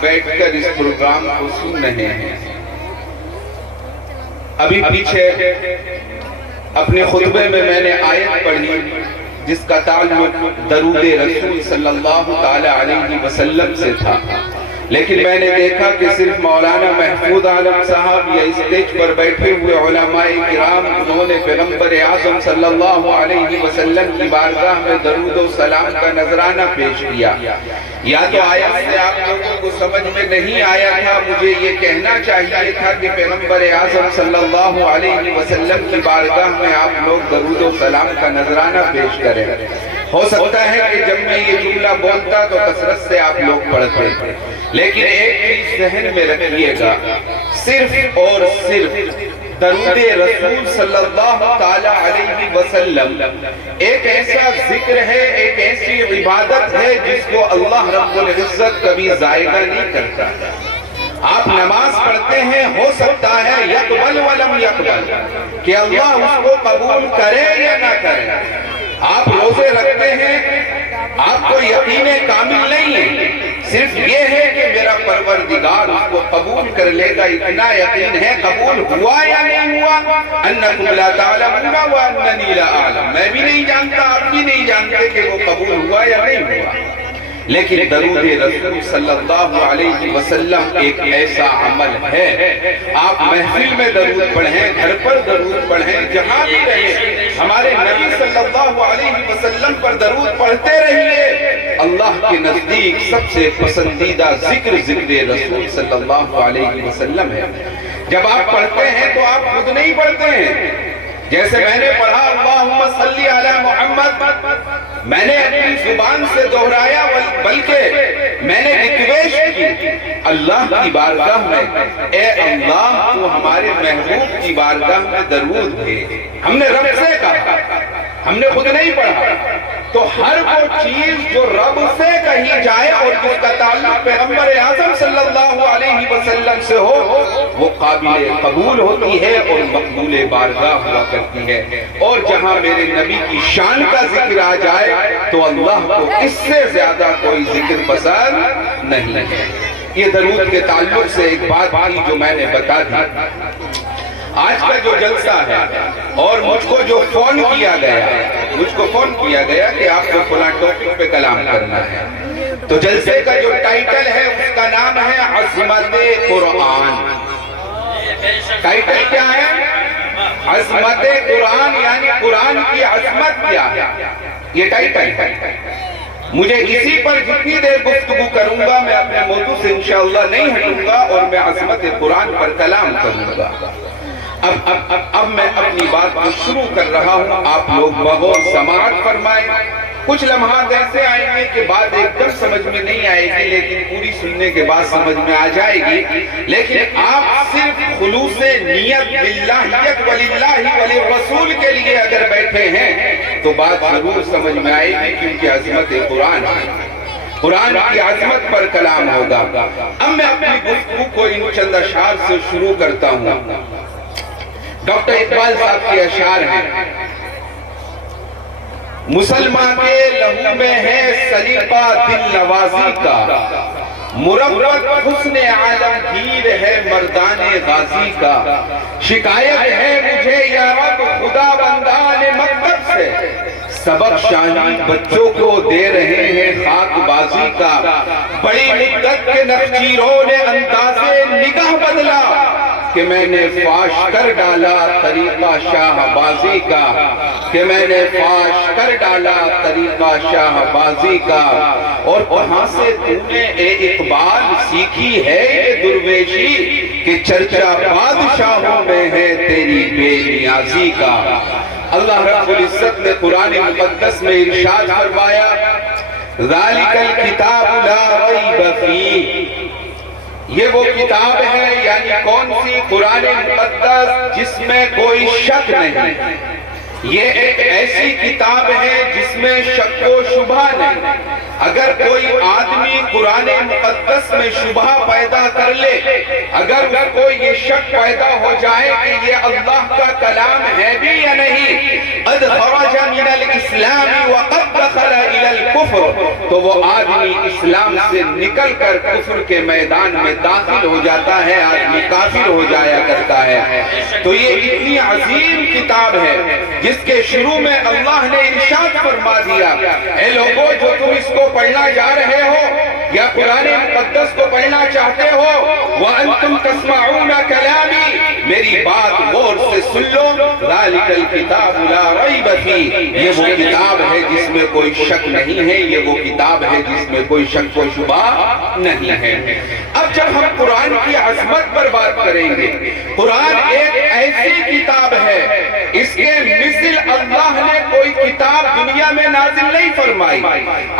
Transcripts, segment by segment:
بیٹھ کر اس پروگرام کو سن رہے ہیں، ابھی پیچھے اپنے خطبے میں نے آیت پڑھی جس کا تعلق درود رسول صلی اللہ تعالی علیہ وسلم سے تھا، لیکن میں نے دیکھا کہ صرف مولانا محفوظ عالم صاحب یا اسٹیج پر بیٹھے ہوئے علماء کرام انہوں نے پیغمبر اعظم صلی اللہ علیہ وسلم کی بارگاہ میں درود و سلام کا نذرانہ پیش کیا۔ یا تو آیت سے آپ لوگوں کو سمجھ میں نہیں آیا تھا، مجھے یہ کہنا چاہیے تھا کہ پیغمبر اعظم صلی اللہ علیہ وسلم کی بارگاہ میں آپ لوگ درود و سلام کا نذرانہ پیش کریں۔ ہو سکتا ہے کہ جب میں یہ جملہ بولتا تو کثرت سے آپ لوگ پڑھتے، لیکن ایک چیز ذہن میں رکھیے گا، صرف اور صرف درود رسول صلی اللہ تعالی علیہ وسلم ایک ایسا ذکر ہے، ایک ایسی عبادت ہے جس کو اللہ رب العزت کبھی ضائع نہیں کرتا۔ آپ نماز پڑھتے ہیں، ہو سکتا ہے یقبل ولم یقبل، کہ اللہ اس کو قبول کرے یا نہ کرے۔ آپ روزے رکھتے ہیں، آپ کو یقین کامل نہیں ہے، صرف یہ ہے کہ میرا پروردگار اس کو قبول کر لے گا، اتنا یقین ہے۔ قبول ہوا یا نہیں ہوا؟ انکم لا تعلمون واننی لا اعلم، میں بھی نہیں جانتا، آپ بھی نہیں جانتے کہ وہ قبول ہوا یا نہیں ہوا، لیکن درود رسول صلی اللہ علیہ وسلم ایک ایسا عمل ہے۔ آپ محفل میں درود پڑھیں، گھر پر درود پڑھیں، جہاں بھی رہیں، ہمارے نبی صلی اللہ علیہ وسلم پر درود پڑھتے رہیے۔ اللہ کے نزدیک سب سے پسندیدہ ذکر رسول صلی اللہ علیہ وسلم ہے۔ جب آپ پڑھتے ہیں تو آپ خود نہیں پڑھتے ہیں، جیسے میں نے پڑھا اللہم صلی علی محمد، میں نے اپنی زبان سے دہرایا، بلکہ میں نے ریکویسٹ کی اللہ کی بارگاہ میں، اے اللہ تو ہمارے محبوب کی بارگاہ میں درود بھیج۔ ہم نے رب سے کہا، ہم نے خود نہیں پڑھا۔ تو ہر وہ چیز جو رب سے کہی جائے اور جس کا تعلق پیغمبر اعظم صلی اللہ علیہ وسلم سے ہو، وہ قابل قبول ہوتی ہے اور مقبول بارگاہ ہوا کرتی ہے۔ اور جہاں میرے نبی کی شان کا ذکر آ جائے تو اللہ کو اس سے زیادہ کوئی ذکر پسند نہیں ہے۔ یہ درود کے تعلق سے ایک بات تھی جو میں نے بتا دی۔ آج کا جو جلسہ ہے اور مجھ کو جو فون کیا گیا کہ آپ کو فلاں ٹاپک پہ کلام کرنا ہے، تو جلسے کا جو ٹائٹل ہے اس کا نام ہے عظمت قرآن۔ ٹائٹل کیا ہے؟ عظمت قرآن، یعنی قرآن کی عظمت کیا ہے، یہ ٹائٹل ہے۔ مجھے اسی پر جتنی دیر گفتگو کروں گا میں اپنے موضوع سے انشاءاللہ نہیں ہٹوں گا اور میں عظمت قرآن پر کلام کروں گا۔ اب میں اپنی بات کو شروع کر رہا ہوں، آپ لوگ بغور سماعت فرمائیں۔ کچھ لمحات ایسے آئیں گے کہ بات ایک دم سمجھ میں نہیں آئے گی، لیکن پوری سننے کے بعد سمجھ میں آ جائے گی۔ لیکن آپ صرف خلوص نیت باللہیت وللہ وللرسول کے لیے اگر بیٹھے ہیں تو بات ضرور سمجھ میں آئے گی، کیونکہ عظمت قرآن ہے، قرآن کی عظمت پر کلام ہوگا۔ اب میں اپنی گفتگو کو ان چند اشعار سے شروع کرتا ہوں۔ ڈاکٹر اقبال صاحب کے اشعار ہیں، مسلمان کے لہو میں ہے سلیقہ دل نوازی کا، مربت حسن عالمگیر ہے مردان غازی کا، شکایت ہے مجھے یا رب خدا بندان مکتب سے، سبق شاہی بچوں کو دے رہے ہیں خاک بازی کا، بڑی مدت کے نخچیروں نے انداز نگاہ بدلا کہ میں نے فاش کر ڈالا طریقہ شاہ بازی کا، کہ میں نے فاش کر ڈالا طریقہ شاہ بازی کا۔ اور کہاں سے تو نے اے اقبال سیکھی ہے یہ درویشی کہ چرچا بادشاہوں میں ہے تیری بے نیازی کا۔ اللہ رب العزت نے قرآن مقدس میں ارشاد فرمایا، ذالک الکتاب لا ریب فیہ، یہ وہ کتاب ہے، یعنی کون سی؟ قرآن مقدس، جس میں کوئی شک نہیں۔ یہ ایک ایسی کتاب ہے جس میں شک و شبہ نہیں۔ اگر کوئی آدمی قرآن مقدس میں شبہ پیدا کر لے، اگر کوئی یہ شک پیدا ہو جائے کہ یہ اللہ کا کلام ہے بھی یا نہیں، قد خرج من الاسلام وقد دخل الى الكفر، تو وہ آدمی اسلام سے نکل کر کفر کے میدان میں داخل ہو جاتا ہے، آدمی کافر ہو جایا کرتا ہے۔ تو یہ اتنی عظیم کتاب ہے جس کے شروع میں اللہ نے ارشاد فرما دیا، اے لوگو جو تم اس کو پڑھنا جا رہے ہو یا قرآن مقدس کو پڑھنا چاہتے ہو، وَأَنْتُمْ تَسْمَعُونَ كَلَامِي، میری بات غور سے سن لو، ذَلِكَ الْكِتَابُ لَا رَيْبَ فِيهِ، یہ وہ کتاب ہے جس میں کوئی شک نہیں ہے، یہ وہ کتاب ہے جس میں کوئی شک و شبہ نہیں ہے۔ اب جب ہم قرآن کی عظمت پر بات کریں گے، قرآن ایک ایسی کتاب ہے، اس کے مثل اللہ نے کوئی کتاب دنیا میں نازل نہیں فرمائی۔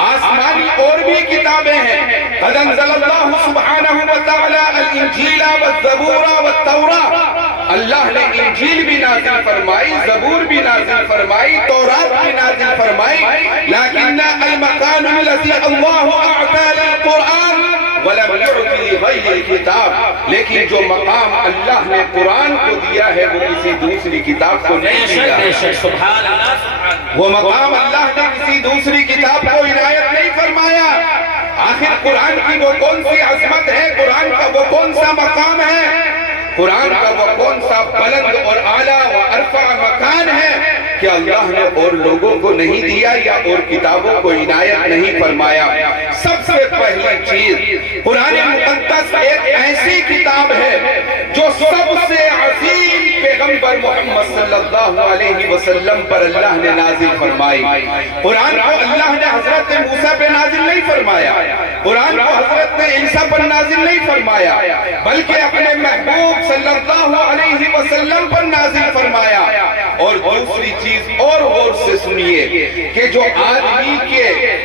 آسمانی اور بھی کتابیں ہیں، قد انزل اللہ سبحانہ وتعالی الانجیل والزبور والتوراۃ، اللہ نے انجیل بھی نازل فرمائی، زبور بھی نازل فرمائی، تورات بھی نازل فرمائی، لیکن المکان الذی اللہ اعطى للقرآن وَلَمْ يُعْطِي غَيْرِ الْكِتَابِ، لیکن جو مقام اللہ نے قرآن کو دیا ہے وہ کسی دوسری کتاب کو نہیں دیا۔ وہ مقام اللہ نے کسی دوسری کتاب کو عنایت نہیں فرمایا۔ آخر قرآن کی وہ کون سی عظمت ہے، قرآن کا وہ کون سا مقام ہے، قرآن کا وہ کون سا بلند اور اعلیٰ و ارفع مکان ہے کہ اللہ نے اور لوگوں کو نہیں دیا یا اور کتابوں کو عنایت نہیں فرمایا۔ سب سے پہلی چیز، قرآن مقدس ایک ایسی کتاب ہے جو سب سے عظیم پیغمبر محمد صلی اللہ علیہ وسلم پر اللہ نے نازل فرمائی۔ قرآن کو اللہ نے حضرت موسیٰ پہ نازل نہیں فرمایا، قرآن کو حضرت عیسیٰ پر نازل نہیں فرمایا، بلکہ اپنے محبوب صلی اللہ علیہ وسلم پر نازل فرمایا۔ اور دوسری چیز اور غور سے سنیے کہ جو آدمی کے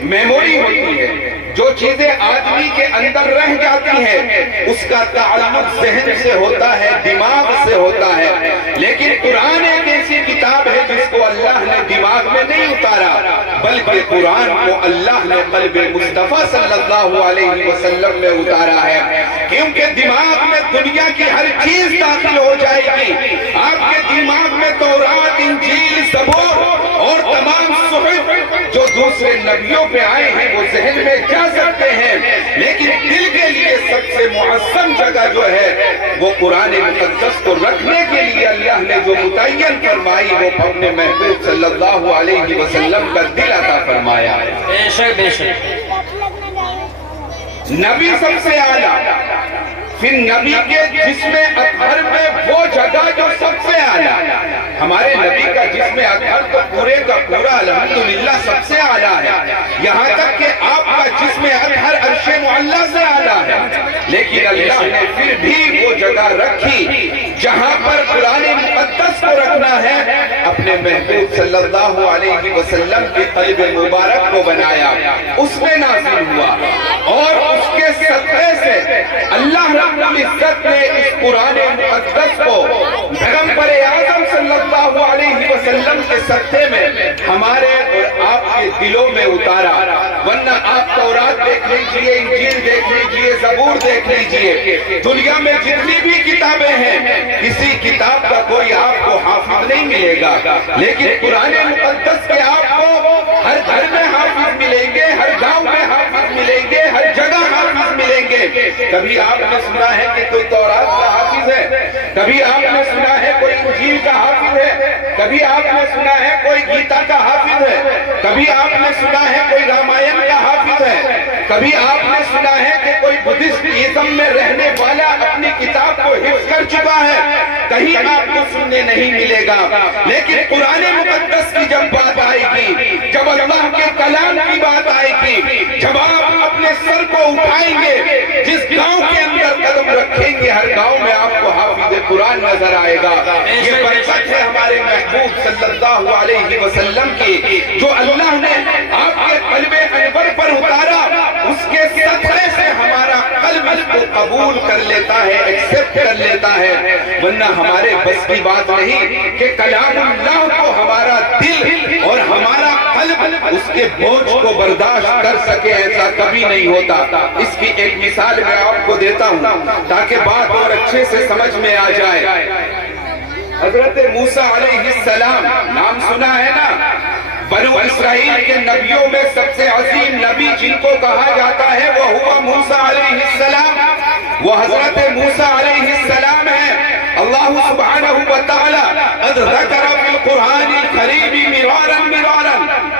میموری ہوتی ہے، جو چیزیں آدمی کے اندر رہ جاتی ہیں، اس کا تعلق ذہن سے ہوتا ہے، دماغ سے ہوتا ہے، لیکن قرآن ایک ایسی کتاب ہے جس کو اللہ نے دماغ میں نہیں اتارا، بلکہ قرآن کو اللہ نے قلب مصطفیٰ صلی اللہ علیہ وسلم میں اتارا ہے، کیونکہ دماغ میں دنیا کی ہر چیز داخل ہو جائے گی۔ آپ کے دماغ میں تورات، انجیل، زبور اور تمام صحف جو دوسرے نبیوں پہ آئے ہیں وہ ذہن میں جا سکتے ہیں، لیکن دل کے لیے سب سے معظم جگہ جو ہے وہ قرآن مقدس کو رکھنے کے لیے اللہ نے جو متعین فرمائی وہ اپنے محبوب صلی اللہ علیہ وسلم کا دل عطا فرمایا۔ بے شک بے شک، نبی سب سے اعلیٰ، پھر نبی کے جسم اطہر میں وہ جگہ جو سب سے اعلیٰ، ہمارے نبی کا جسم اطہر تو پورے کا پورا الحمدللہ سب سے اعلیٰ ہے، یہاں تک کہ آپ کا جسم اطہر عرش معلیٰ سے اعلیٰ ہے، لیکن اللہ نے پھر بھی وہ جگہ رکھی جہاں پر قرآن مقدس کو رکھنا ہے، اپنے محبوب صلی اللہ علیہ وسلم کے قلب مبارک کو بنایا، اس میں نازل ہوا، اور اس کے صدقے سے اللہ رب العزت نے اس قرآن مقدس کو پیغمبر اعظم صلی اللہ علیہ وسلم کے صدقے میں ہمارے اور آپ کے دلوں میں اتارا، ورنہ آپ تورات دیکھ لیجئے، انجیل دیکھ لیجئے، زبور دیکھ لیجئے، دنیا میں جتنی بھی کتابیں ہیں کسی کتاب کا کوئی آپ کو حافظ نہیں ملے گا، لیکن قرآن مقدس کے آپ کو ہر گھر میں حافظ ملیں گے، ہر گاؤں میں حافظ ملیں گے، ہر جگہ حافظ ملیں گے۔ کبھی آپ نے سنا ہے کہ کوئی تورات کا حافظ ہے، کبھی آپ نے سنا ہے کوئی انجیل کا حافظ ہے، کبھی آپ نے سنا ہے کوئی گیتا کا حافظ ہے، کبھی آپ نے سنا ہے کوئی رامائن کا حافظ ہے، کبھی آپ نے سنا ہے کہ کوئی بدھسٹ ازم میں رہنے والا اپنی کتاب کو حفظ کر چکا ہے، کہیں آپ کو سننے نہیں ملے گا۔ لیکن قرآن مقدس کی جب بات آئے گی، جب اللہ کے کلام کی بات آئے گی، جب آپ اپنے سر کو اٹھائیں گے، جس گاؤں کے اندر قدم رکھیں گے ہر گاؤں میں آپ کو حافظ قرآن نظر آئے گا۔ یہ برکت ہے ہمارے محبوب صلی اللہ علیہ وسلم کی جو اللہ نے آپ کے قلب انور پر اتارا، اس کے صدقے سے ہمارا قلب اس کو قبول کر لیتا ہے، ایکسپٹ کر لیتا ہے، ورنہ ہمارے بس کی بات نہیں کہ کلام اللہ کو ہمارا دل اور ہمارا قلب اس کے بوجھ کو برداشت کر سکے، ایسا کبھی نہیں ہوتا۔ اس کی ایک مثال میں آپ کو دیتا ہوں تاکہ بات اور اچھے سے سمجھ میں آ جائے۔ حضرت موسیٰ علیہ السلام، نام سنا ہے نا؟ بنو اسرائیل کے نبیوں میں سب سے عظیم نبی جن کو کہا جاتا ہے وہ ہوا موسیٰ علیہ السلام، وہ حضرت موسیٰ علیہ السلام ہے۔ اللہ سبحانہ وتعالی قد ذکر فی القرآن الکریم مرارا مرارا،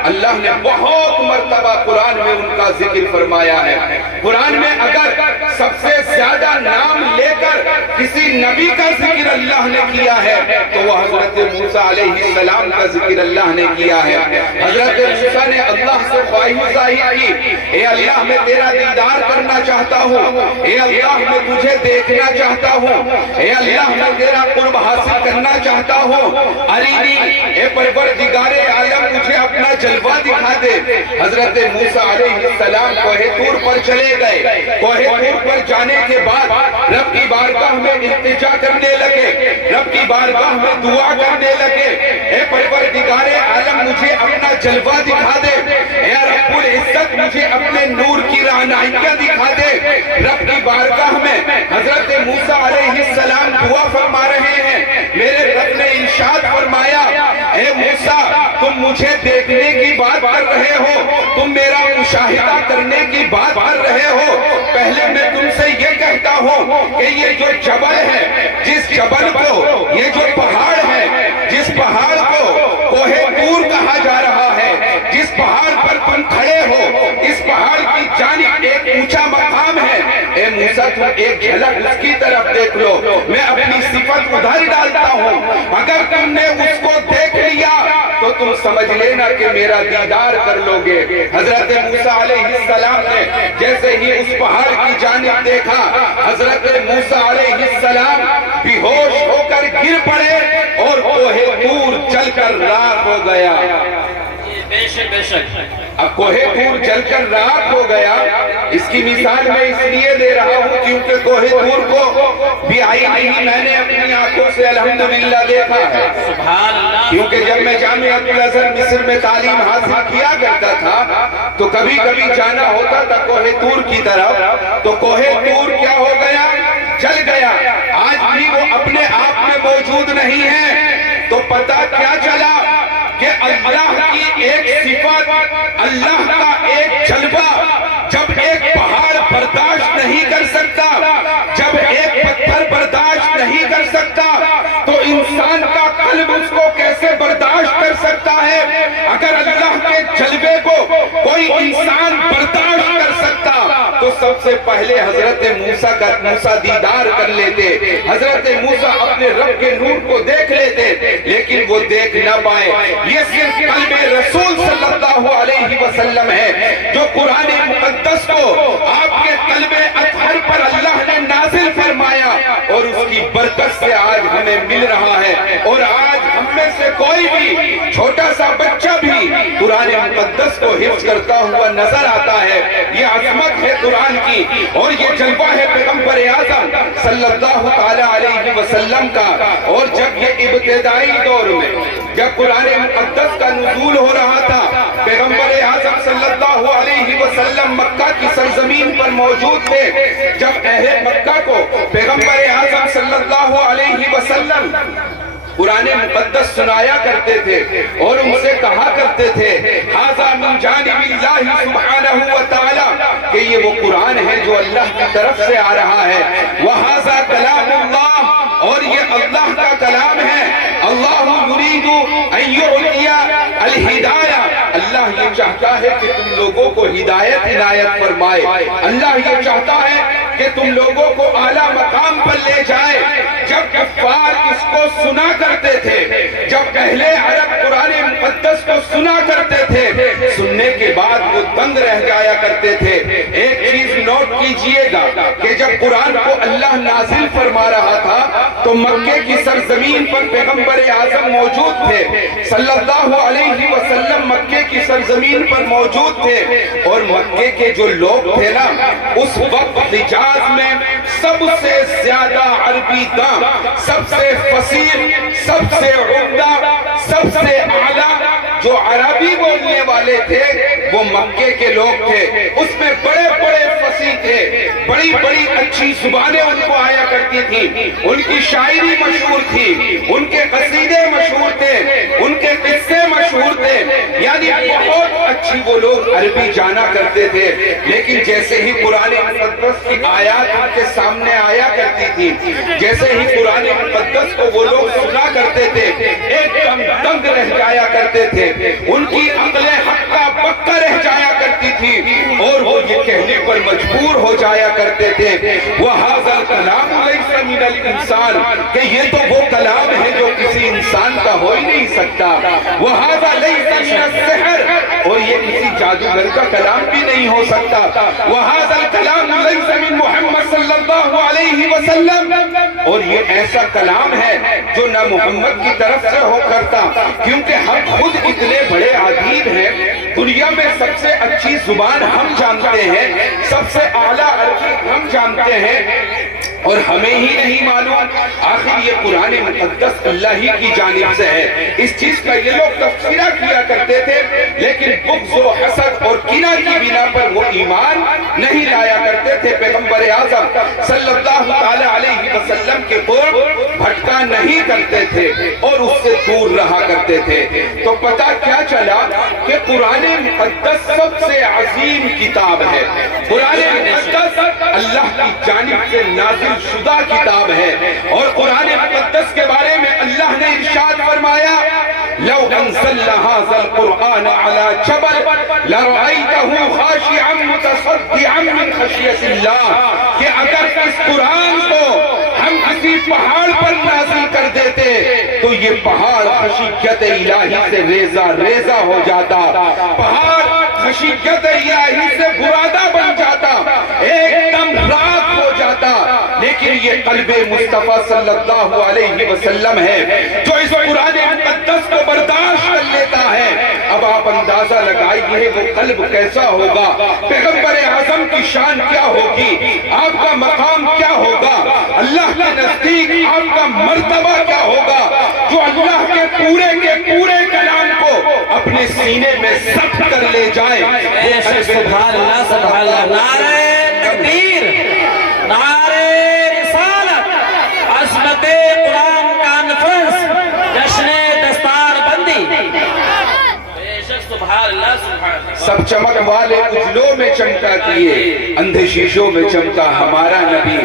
اللہ نے بہت مرتبہ قرآن میں ان کا ذکر فرمایا ہے۔ قرآن میں اگر سب سے زیادہ نام لے کر کسی نبی کا ذکر اللہ نے کیا ہے تو وہ حضرت موسیٰ علیہ السلام کا ذکر اللہ نے کیا ہے۔ حضرت موسیٰ نے اللہ سے خواہش ظاہر کی، اے اللہ میں تیرا دیدار کرنا چاہتا ہوں، اے اللہ میں تجھے دیکھنا چاہتا ہوں، اے اللہ میں تیرا قرب حاصل کرنا چاہتا ہوں، ارینی اے پروردگار عالم مجھے اپنا جلوہ دکھا دے۔ حضرت موسیٰ علیہ السلام کوہ طور پر چلے گئے، کوہ طور پر جانے کے بعد رب کی بارگاہ میں التجا کرنے لگے، رب کی بارگاہ میں دعا کرنے لگے، اے پروردگار عالم مجھے اپنا جلوہ دکھا دے، اے رب العزت مجھے اپنے نور کی رہنمائیاں دکھا دے۔ رب کی بارگاہ میں حضرت موسیٰ علیہ السلام دعا فرما رہے ہیں، میرے رب نے ارشاد فرمایا، اے موسیٰ تم مجھے دیکھنے کی بات کر رہے ہو، تم میرا مشاہدہ کرنے کی بات کر رہے ہو، پہلے میں تم سے یہ کہتا ہوں کہ یہ جو جبل ہے، جس جبل کو، یہ جو پہاڑ ہے، جس پہاڑ کو کوہ طور کہا جا رہا ہے، جس پہاڑ پر تم کھڑے ہو، اس پہاڑ کی جانب ایک اونچا مقام ہے، اے موسیٰ تم ایک جھلک اس کی طرف دیکھ لو، میں اپنی صفت ادھر ڈالتا ہوں، اگر تم نے اس کو دیکھ لیا تو تم سمجھ لینا کہ میرا دیدار کر لو گے۔ حضرت موسیٰ علیہ السلام نے جیسے ہی اس پہاڑ کی جانب دیکھا، حضرت موسیٰ علیہ السلام بے ہوش ہو کر گر پڑے اور کوہ طور جل کر راکھ ہو گیا۔ بے شک بے شک۔ اب کوہ طور جل کر راکھ ہو گیا، اس کی مثال میں اس لیے دے رہا ہوں کیونکہ کوہ طور کو بھی آئی نہیں، میں نے اپنی آنکھوں سے الحمدللہ دیکھا ہے۔ سبحان اللہ۔ کیونکہ جب میں جامعۃ الازہر مصر میں تعلیم حاصل کیا کرتا تھا تو کبھی کبھی جانا ہوتا تھا کوہ طور کی طرف، تو کوہ طور کیا ہو گیا؟ جل گیا۔ آج بھی وہ اپنے آپ میں موجود نہیں ہے، تو پتہ کیا چلا کہ اللہ کی ایک صفت، اللہ کا ایک جلوہ جب ایک پہاڑ برداشت نہیں کر سکتا، جب ایک پتھر برداشت نہیں کر سکتا تو انسان کا قلب اس کو کیسے برداشت کر سکتا ہے؟ اگر اللہ کے جلوے کو کوئی انسان برداشت کر سکتا تو سب سے پہلے حضرت موسیٰ دیدار کر لیتے، حضرت موسیٰ اپنے رب کے نور کو دیکھ لیتے، لیکن وہ دیکھ نہ پائے۔ یہ صرف قلب رسول صلی اللہ علیہ وسلم ہے جو قرآن مقدس کو آپ کے قلب اطہر پر اللہ نے نازل فرمایا اور اس کی برکت سے آج ہمیں مل رہا ہے، اور آج ہم میں سے کوئی بھی چھوٹا سا بچہ بھی قرآن مقدس کو حفظ کرتا ہوا نظر آتا ہے۔ یہ عظمت ہے قرآن کی اور یہ جلوہ ہے پیغمبر اعظم صلی اللہ تعالی علیہ وسلم کا۔ اور جب یہ ابتدائی دور میں جب قرآن مقدس کا نزول ہو رہا تھا، پیغمبر اعظم صلی اللہ علیہ وسلم مکہ کی سرزمین پر موجود تھے، جب اہل مکہ کو پیغمبر اعظم صلی اللہ علیہ وسلم قرآن مقدس سنایا کرتے تھے اور ان سے کہا کرتے تھے ھذا من جانب اللہ سبحانہ وتعالی، کہ یہ وہ قرآن ہے جو اللہ کی طرف سے آ رہا ہے، وَھذا کلام اللہ، اور یہ اللہ کا کلام ہے۔ اللہ یرید ان یعطی الہدایہ، اللہ یہ چاہتا ہے کہ تم لوگوں کو ہدایت عنایت فرمائے، اللہ یہ چاہتا ہے کہ تم لوگوں کو اعلیٰ مقام پر لے جائے۔ جب کفار اس کو سنا کرتے تھے، جب اہل عرب قرآن مقدس کو سنا کرتے تھے، سننے کے بعد وہ دنگ رہ جایا کرتے تھے۔ ایک چیز نوٹ کیجئے گا کہ جب قرآن کو اللہ نازل فرما رہا تھا تو مکے کی سرزمین پر پیغمبر اعظم موجود تھے صلی اللہ علیہ وسلم، مکے کی سرزمین پر موجود تھے، اور مکے کے جو لوگ تھے نا اس وقت حجاز میں سب سے زیادہ عربی داں، سب سے فصیح، سب سے عمدہ، سب سے اعلیٰ جو عربی بولنے والے تھے وہ مکے کے لوگ تھے، اس میں بڑے بڑے فصیح تھے، بڑی بڑی اچھی زبانیں ان کو آیا کرتی تھی، ان کی شاعری مشہور تھی، ان کے قصیدے مشہور تھے، ان کے قصے مشہور تھے، یعنی بہت اچھی وہ لوگ عربی جانا کرتے تھے۔ لیکن جیسے ہی قرآن مقدس کی آیات ان کے سامنے آیا کرتی تھی، جیسے ہی قرآن مقدس کو وہ لوگ سنا کرتے تھے، ایک دم دنگ رہ جایا کرتے تھے، ان کی عقل حقہ بکہ رہ جایا کرتی تھی، اور وہ یہ کہنے پر مجبور ہو جایا کرتے تھے وَهَذَا الْكَلَامُ لَيْسَ مِنَ الْإِنسَانِ، کہ یہ تو وہ کلام ہے جو کسی انسان کا ہو ہی نہیں سکتا، وَهَذَا لَيْسَ مِنَ السِّحْرِ، اور یہ کسی جادوگر کا کلام بھی نہیں ہو سکتا، وَهَذَا الْكَلَامُ لَيْسَ مِن محمد صلی اللہ علیہ وسلم، اور یہ ایسا کلام ہے جو نہ محمد کی طرف سے ہو کرتا، کیونکہ ہم خود اتنے بڑے ادیب ہیں، دنیا میں سب سے اچھی زبان ہم جانتے ہیں، سب سے اعلیٰ عربی ہم جانتے ہیں، اور ہمیں ہی نہیں معلوم آخر یہ قرآن مقدس اللہ ہی کی جانب سے ہے۔ اس چیز کا یہ لوگ تفسیرہ کیا کرتے تھے، لیکن بغض و حسد اور کینہ کی بنا پر وہ ایمان نہیں لایا کرتے تھے، پیغمبر اعظم صلی اللہ علیہ وسلم کے قرب بھٹکا نہیں کرتے تھے اور اس سے دور رہا کرتے تھے۔ تو پتہ کیا چلا کہ قرآن مقدس سب سے عظیم کتاب ہے، قرآن مقدس اللہ کی جانب سے نازل شدہ کتاب ہے، اور قرآن مقدس کے بارے میں اللہ نے ارشاد فرمایا لو انزلنا هذا القرآن على جبل لرأيته خاشعا متصدعا من خشية الله، کہ اگر اس قرآن کو ہم کسی پہاڑ پر نازل کر دیتے تو یہ پہاڑ خشیت الہی سے ریزہ ریزہ ہو جاتا، پہاڑ خشیت الہی سے برادہ بن جاتا، ایک دم راک ہو جاتا۔ لیکن یہ قلب مصطفیٰ صلی اللہ علیہ وسلم ہے جو اس قرآن مقدس کو برداشت کر لیتا ہے۔ اب آپ اندازہ لگائیے وہ قلب کیسا ہوگا، پیغمبر اعظم کی شان کیا ہوگی، آپ کا مقام کیا ہوگا، اللہ کے نزدیک آپ کا مرتبہ کیا ہوگا، جو اللہ کے پورے کلام کو اپنے سینے میں ثبت کر لے جائے۔ سبحان اللہ سبحان اللہ، نعرہ تکبیر، نعرہ رسالت، عظمت قرآن کانفرنس، جشن دستار بندی، سبحان اللہ سبحان اللہ۔ سب چمک والے اجلوں میں چمکا کیے، اندھے شیشوں میں چمکا ہمارا نبی۔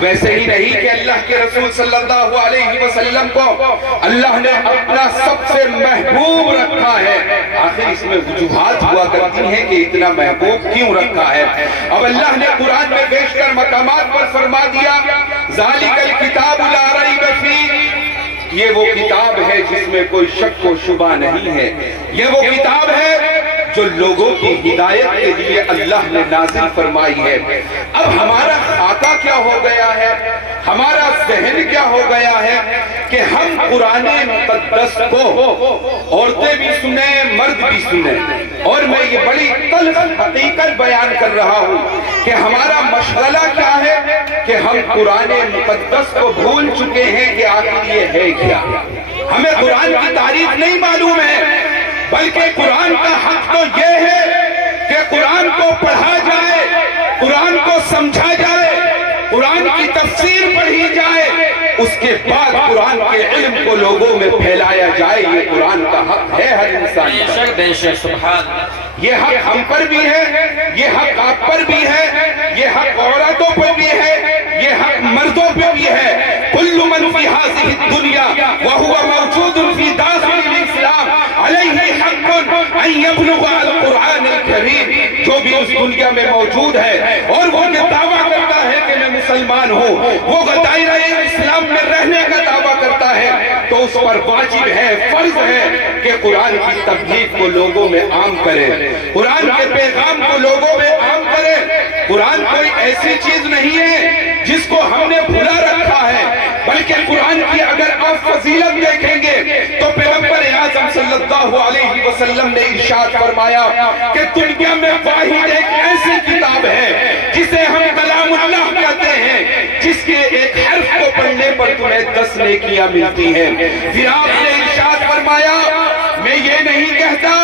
ویسے ہی نہیں کہ اللہ کے رسول صلی اللہ علیہ وسلم کو اللہ نے اپنا سب سے محبوب رکھا ہے، آخر اس میں وجوہات ہوا کرتی ہیں کہ اتنا محبوب کیوں رکھا ہے۔ اب اللہ نے قرآن میں بیشتر مقامات پر فرما دیا ذالک الکتاب لا ریب فیہ، یہ وہ کتاب ہے جس میں کوئی شک و شبہ نہیں ہے، یہ وہ کتاب ہے جو لوگوں کی ہدایت کے لیے اللہ نے نازل فرمائی ہے۔ اب ہمارا خاکہ کیا ہو گیا ہے، ہمارا ذہن کیا ہو گیا ہے کہ ہم قرآن مقدس کو عورتیں بھی سنیں مرد بھی سنیں، اور میں یہ بڑی تلخ حقیقت بیان کر رہا ہوں کہ ہمارا مشغلہ کیا ہے کہ ہم قرآن مقدس کو بھول چکے ہیں کہ آخر یہ ہے کیا۔ ہمیں قرآن کی تعریف نہیں معلوم ہے، بلکہ قرآن کا حق تو یہ ہے کہ قرآن کو پڑھا جائے، قرآن کو سمجھا جائے، قرآن کی تفسیر پڑھی جائے، اس کے بعد قرآن کے علم کو لوگوں میں پھیلایا جائے۔ یہ قرآن کا حق ہے ہر انسان کا۔ بے شک سبحان اللہ، یہ حق ہم پر بھی ہے، یہ حق آپ پر بھی ہے، یہ حق عورتوں پر بھی ہے، یہ حق مردوں پر بھی ہے۔ کل من فی هذه الدنیا وهو موجود فی داخل الاسلام علیہ حق ان یبلغ القرآن الکریم، جو بھی اس دنیا میں موجود ہے اور وہ یہ دعویٰ کرتا ہے کہ میں مسلمان ہوں، وہ دائرہ اسلام میں رہنے کا دعویٰ کرتا ہے، تو اس پر واجب ہے، فرض ہے کہ قرآن کی تبلیغ کو لوگوں میں عام کرے، قرآن کے پیغام کو لوگوں میں عام کرے۔ قرآن کوئی ایسی چیز نہیں ہے جس کو ہم نے بھلا رکھا ہے، بلکہ قرآن کی اگر آپ فضیلت دیکھیں گے تو پیغمبر اعظم صلی اللہ علیہ وسلم نے ارشاد فرمایا کہ دنیا میں واحد ایک ایسی کتاب ہے جسے ہم کلام اللہ کہتے ہیں، جس کے ایک حرف کو پڑھنے پر تمہیں 10 نیکیاں ملتی ہیں۔ پھر آپ نے ارشاد فرمایا میں یہ نہیں کہتا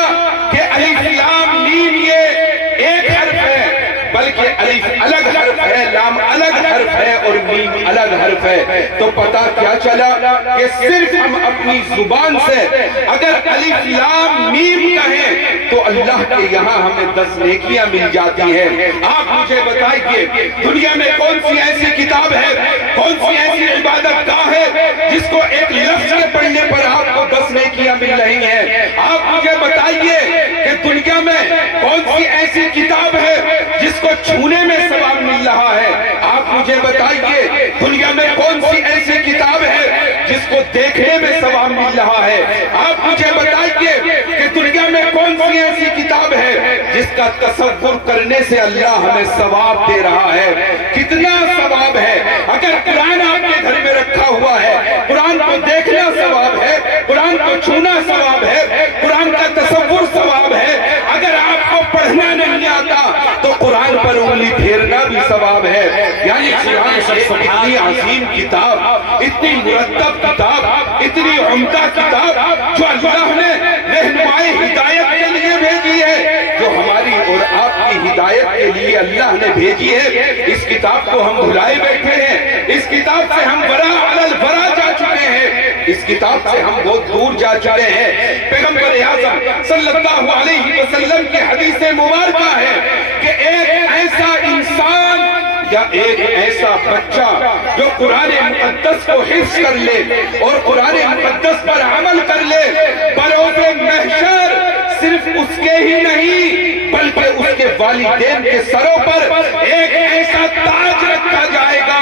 کہ الف لام میم یہ ایک حرف ہے، بلکہ الف الگ حرف ہے، لام الگ حرف ہے اور میم الگ حرف ہے۔ تو پتہ کیا چلا کہ صرف ہم اپنی زبان سے اگر الف لام میم کہیں تو اللہ کے یہاں ہمیں 10 نیکیاں مل جاتی ہیں۔ آپ مجھے بتائیے دنیا میں کون سی ایسی کتاب ہے، کون سی ایسی عبادت گاہ ہے جس کو ایک لفظ کے پڑھنے پر آپ کو 10 نیکیاں مل رہی ہیں؟ آپ مجھے بتائیے کہ دنیا میں کون سی ایسی کتاب ہے جس کو چھونے میں ثواب مل رہا ہے؟ آپ مجھے بتائیے دنیا میں کون سی ایسی کتاب ہے جس کو دیکھنے میں ثواب مل رہا ہے؟ آپ مجھے بتائیے کہ دنیا میں کون سی ایسی کتاب ہے جس کا تصور کرنے سے اللہ ہمیں ثواب دے رہا ہے؟ کتنا ثواب ہے اگر قرآن آپ کے گھر میں رکھا ہوا ہے، قرآن کو دیکھنا ثواب ہے، قرآن کو چھونا ثواب ہے، قرآن کا تصور ثواب ہے۔ اگر آپ کو پڑھنا نہیں آتا تو قرآن پر انگلی پھیرنا بھی ثواب ہے۔ یعنی قرآن ایک اتنی عظیم کتاب، اتنی مرتب کتاب، اتنی عمدہ کتاب جو اللہ نے رہنمائی ہدایت کے لیے بھیجی ہے، جو ہماری اور آپ کی ہدایت کے لیے اللہ نے بھیجی ہے۔ اس کتاب کو ہم بھلائے بیٹھے ہیں، اس کتاب سے ہم برا علی البرا جا چکے ہیں، اس کتاب سے ہم بہت دور جا چکے ہیں۔ پیغمبر اعظم صلی اللہ علیہ وسلم کی حدیث مبارکہ ہے کہ ایک ایسا انسان یا ایک ایسا بچہ جو قرآن مقدس کو حفظ کر لے اور قرآن مقدس پر عمل کر لے، بروز محشر صرف اس کے ہی نہیں بلکہ اس کے والدین کے سروں پر ایک ایسا تاج رکھا جائے گا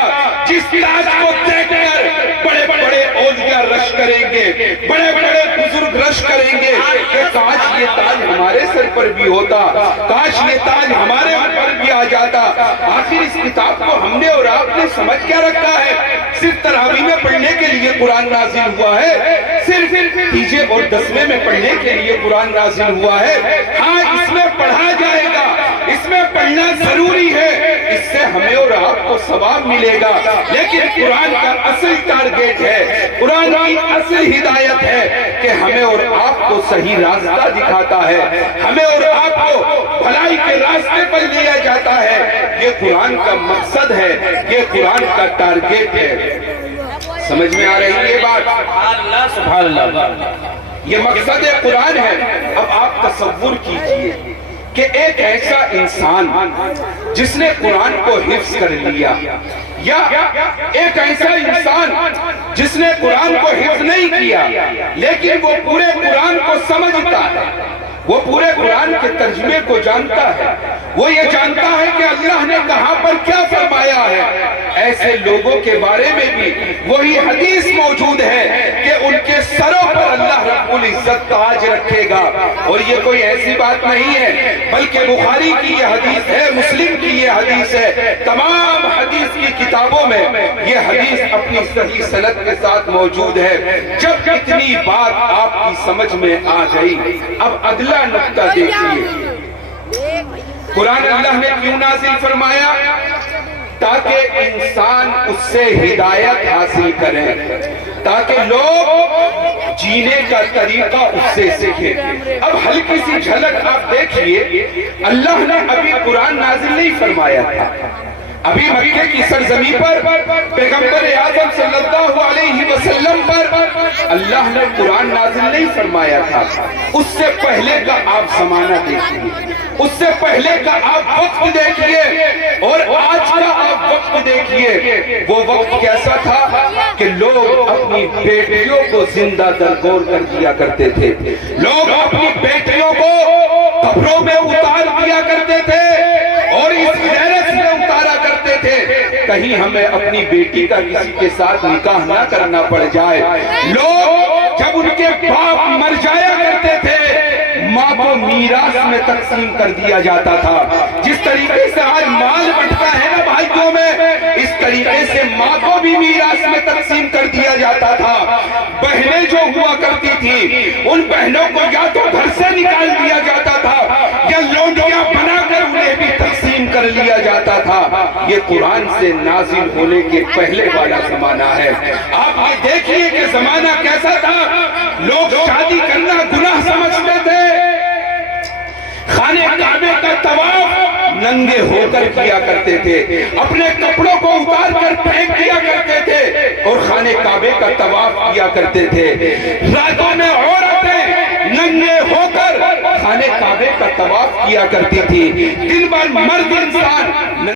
جس تاج کو دیکھ کر بڑے بڑے اولیاء رش کریں گے، بڑے بڑے بزرگ رش کریں گے کہ کاش یہ تاج ہمارے سر پر بھی ہوتا، کاش یہ تاج ہمارے اوپر بھی آ جاتا۔ آخر اس کتاب کو ہم نے اور آپ نے سمجھ کیا رکھا ہے؟ صرف تراویح میں پڑھنے کے لیے قرآن نازل ہوا ہے، صرف تیجے اور دسویں میں پڑھنے کے لیے قرآن نازل ہوا ہے۔ ہاں اس میں پڑھا جائے گا، اس میں پڑھنا ضروری ہے، اس سے ہمیں اور آپ کو ثواب ملے گا، لیکن قرآن کا اصل ٹارگیٹ ہے، قرآن کی اصل ہدایت ہے کہ ہمیں اور آپ کو صحیح راستہ دکھاتا ہے، ہمیں اور آپ کو بھلائی کے راستے پر لیا جاتا ہے۔ یہ قرآن کا مقصد ہے، یہ قرآن کا ٹارگیٹ ہے۔ سمجھ میں آ رہی ہے یہ بات؟ سبحان اللہ۔ یہ مقصد قرآن ہے۔ اب آپ تصور کیجئے کہ ایک ایسا انسان جس نے قرآن کو حفظ کر لیا، یا ایک ایسا انسان جس نے قرآن کو حفظ نہیں کیا لیکن وہ پورے قرآن کو سمجھتا ہے، وہ پورے قرآن کے ترجمے کو جانتا ہے، وہ یہ جانتا ہے کہ اللہ نے کہاں پر کیا فرمایا ہے۔ ایسے لوگوں کے بارے میں بھی وہی حدیث موجود ہے کہ ان کے سروں پر اللہ رب العزت تاج رکھے گا، اور یہ کوئی ایسی بات نہیں ہے بلکہ بخاری کی یہ حدیث ہے، مسلم کی یہ حدیث ہے، تمام حدیث کی کتابوں میں یہ حدیث اپنی صحیح سند کے ساتھ موجود ہے۔ جب اتنی بات آپ کی سمجھ میں آ گئی، اب اگلا نقطہ دیکھیے، قرآن اللہ نے کیوں نازل فرمایا؟ تاکہ انسان اس سے ہدایت حاصل کریں، تاکہ لوگ جینے کا طریقہ اس سے سیکھیں۔ اب ہلکی سی جھلک آپ دیکھیے، اللہ نے ابھی قرآن نازل نہیں فرمایا تھا، ابھی مکے کی سرزمین پر پیغمبر اعظم صلی اللہ علیہ وسلم پر اللہ نے قرآن نازل نہیں فرمایا تھا۔ اس سے پہلے کا آپ زمانہ دیکھیے، اس سے پہلے کا آپ وقت دیکھیے اور آج کا آپ وقت دیکھیے۔ وہ وقت کیسا تھا کہ لوگ اپنی بیٹیوں کو زندہ درگور کر دیا کرتے تھے، لوگ اپنی بیٹیوں کو قبروں میں اتار دیا کرتے تھے اور اس غیرت میں اتارا کرتے تھے کہیں ہمیں اپنی بیٹی کا کسی کے ساتھ نکاح نہ کرنا پڑ جائے۔ لوگ جب ان کے باپ مر جایا کرتے تھے، ماں کو میراث میں تقسیم کر دیا جاتا تھا۔ جس طریقے سے آج مال بٹتا ہے نا بھائیوں میں، اس طریقے سے ماں کو بھی میراث میں تقسیم کر دیا جاتا تھا۔ بہنیں جو ہوا کرتی تھی، ان بہنوں کو یا تو گھر سے نکال دیا جاتا تھا یا لونڈیاں بنا کر انہیں بھی تقسیم تقسیم کر لیا جاتا تھا، یہ قرآن سے نازل ہونے کے پہلے والا زمانہ ہے۔ آپ یہ دیکھیے کہ زمانہ کیسا تھا، لوگ شادی کرنا گناہ سمجھتے تھے، خانے کعبے کا طواف ننگے ہو کر کیا کرتے تھے، اپنے کپڑوں کو اتار کر پھینک دیا کرتے تھے اور خانے کعبے کا طواف کیا کرتے تھے۔ راتوں میں عورتیں ننگے ہو کر خانے کعبے کا طواف کیا کرتی تھی، دن بھر مرد انسان